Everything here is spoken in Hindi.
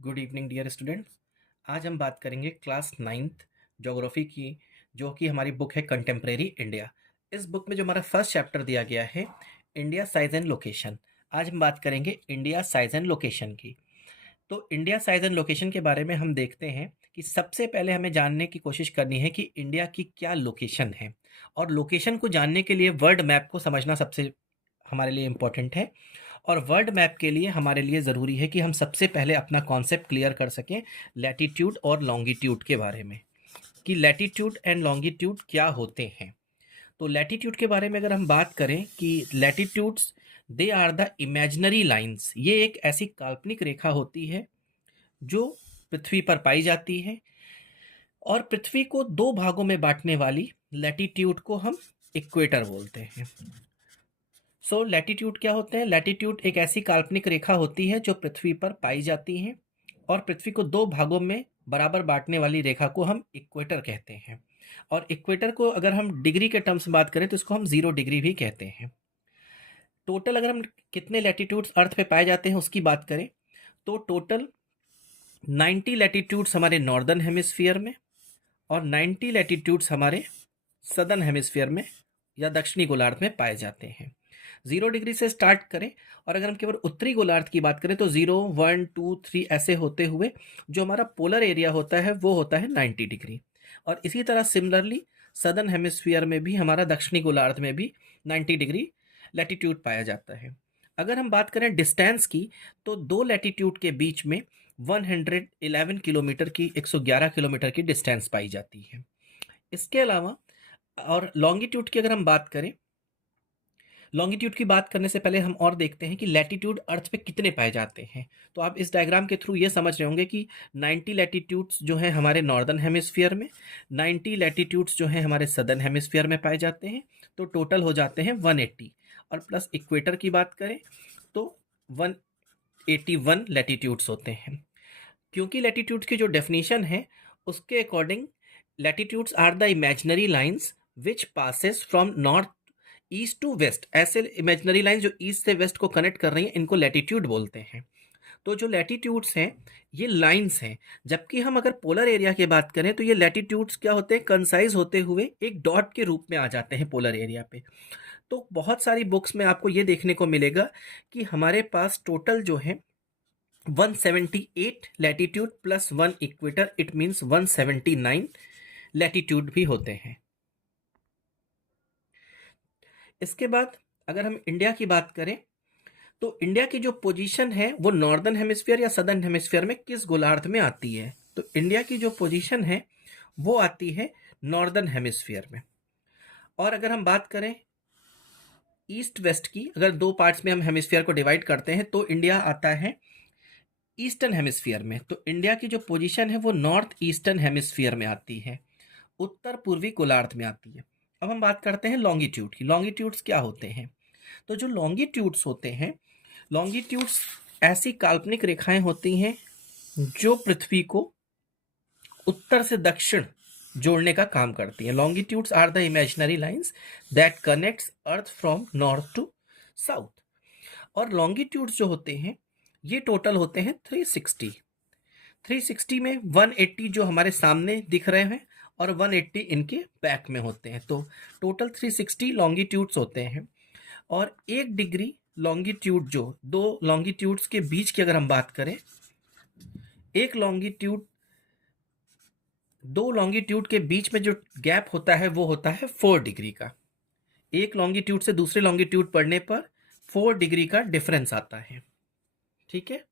Good evening dear students. आज हम बात करेंगे क्लास नाइन्थ ज्योग्राफी की, जो कि हमारी बुक है कंटेम्प्रेरी इंडिया। इस बुक में जो हमारा फर्स्ट चैप्टर दिया गया है इंडिया साइज एंड लोकेशन। आज हम बात करेंगे इंडिया साइज एंड लोकेशन की। तो इंडिया साइज एंड लोकेशन के बारे में हम देखते हैं कि सबसे पहले हमें जानने की कोशिश करनी है कि इंडिया की क्या लोकेशन है, और लोकेशन को जानने के लिए वर्ल्ड मैप को समझना सबसे हमारे लिए इम्पोर्टेंट है। और वर्ल्ड मैप के लिए हमारे लिए ज़रूरी है कि हम सबसे पहले अपना कॉन्सेप्ट क्लियर कर सकें लैटिट्यूड और लॉन्गिट्यूड के बारे में, कि लैटिट्यूड एंड लॉन्गिट्यूड क्या होते हैं। तो लैटिट्यूड के बारे में अगर हम बात करें कि latitudes they are the imaginary lines, ये एक ऐसी काल्पनिक रेखा होती है जो पृथ्वी पर पाई जाती है, और पृथ्वी को दो भागों में बांटने वाली लैटिट्यूड को हम इक्वेटर बोलते हैं। सो लैटिट्यूड क्या होते हैं? लैटिट्यूड एक ऐसी काल्पनिक रेखा होती है जो पृथ्वी पर पाई जाती है, और पृथ्वी को दो भागों में बराबर बांटने वाली रेखा को हम इक्वेटर कहते हैं। और इक्वेटर को अगर हम डिग्री के टर्म्स में बात करें तो इसको हम 0 डिग्री भी कहते हैं। टोटल अगर हम कितने लैटिट्यूड्स अर्थ पे पाए जाते हैं उसकी बात करें तो टोटल 90 लैटिट्यूड्स हमारे नॉर्दर्न हेमिस्फीयर में और 90 लैटिट्यूड्स हमारे सदर्न हेमिस्फीयर में या दक्षिणी गोलार्ध में पाए जाते हैं। 0 डिग्री से स्टार्ट करें, और अगर हम केवल उत्तरी गोलार्ध की बात करें तो 0, 1, 2, 3 ऐसे होते हुए जो हमारा पोलर एरिया होता है वो होता है 90 डिग्री। और इसी तरह सिमिलरली सदर्न हेमिस्फीयर में भी, हमारा दक्षिणी गोलार्ध में भी 90 डिग्री लैटिट्यूड पाया जाता है। अगर हम बात करें डिस्टेंस की तो दो लैटिट्यूड के बीच में 111 किलोमीटर की 111 किलोमीटर की डिस्टेंस पाई जाती है। इसके अलावा और लॉन्गिट्यूड की अगर हम बात करें, लॉन्गिट्यूड की बात करने से पहले हम और देखते हैं कि लैटिट्यूड अर्थ पे कितने पाए जाते हैं। तो आप इस डायग्राम के थ्रू ये समझ रहे होंगे कि 90 लैटिट्यूड्स जो हैं हमारे नॉर्दर्न हेमिस्फीयर में, 90 लैटिट्यूड्स जो हैं हमारे सदर्न हेमिस्फीयर में पाए जाते हैं, तो टोटल हो जाते हैं 180। और प्लस इक्वेटर की बात करें तो 181 लैटिट्यूड्स होते हैं। क्योंकि लैटिट्यूड्स की जो डेफिनेशन है उसके according latitudes are the imaginary lines which passes from north east to west. ऐसे इमेजिनरी लाइन जो ईस्ट से वेस्ट को कनेक्ट कर रही हैं इनको लैटिट्यूड बोलते हैं। तो जो लैटिट्यूड्स हैं ये लाइंस हैं, जबकि हम अगर पोलर एरिया की बात करें तो ये लैटिट्यूड्स क्या होते हैं, कंसाइज होते हुए एक डॉट के रूप में आ जाते हैं पोलर एरिया पे। तो बहुत सारी बुक्स में आपको ये देखने को मिलेगा कि हमारे पास टोटल जो है 178 latitude plus 1 equator, it means 179 latitude भी होते हैं। इसके बाद अगर हम इंडिया की बात करें तो इंडिया की जो पोजीशन है वो नॉर्दर्न हेमिस्फीयर या सदर्न हेमिस्फीयर में किस गोलार्ध में आती है? तो इंडिया की जो पोजीशन है वो आती है नॉर्दर्न हेमिस्फीयर में। और अगर हम बात करें ईस्ट वेस्ट की, अगर दो पार्ट्स में हम हेमिस्फीयर को डिवाइड करते हैं तो इंडिया आता है ईस्टर्न हेमिस्फीयर में। तो इंडिया की जो पोजीशन है वो नॉर्थ ईस्टर्न हेमिस्फीयर में आती है, उत्तर पूर्वी गोलार्ध में आती है। अब हम बात करते हैं लॉन्गिट्यूड की। लॉन्गिट्यूड्स क्या होते हैं? तो जो लॉन्गिट्यूड्स होते हैं, लॉन्गिट्यूड्स ऐसी काल्पनिक रेखाएं होती हैं जो पृथ्वी को उत्तर से दक्षिण जोड़ने का काम करती हैं। Longitudes are the imaginary lines that connects earth from north to south. और लॉन्गिट्यूड्स जो होते हैं ये टोटल होते हैं 360। 360 में 180 जो हमारे सामने दिख रहे हैं और 180 इनके बैक में होते हैं। तो टोटल 360 लॉन्गिट्यूड्स होते हैं। और 1 डिग्री लॉन्गिट्यूड, जो दो लॉन्गिट्यूड्स के बीच की अगर हम बात करें, एक लॉन्गिट्यूड दो लॉन्गिट्यूड के बीच में जो गैप होता है वो होता है 4 डिग्री का। एक लॉन्गिट्यूड से दूसरे लॉन्गिट्यूड पढ़ने पर 4 डिग्री का डिफरेंस आता है। ठीक है।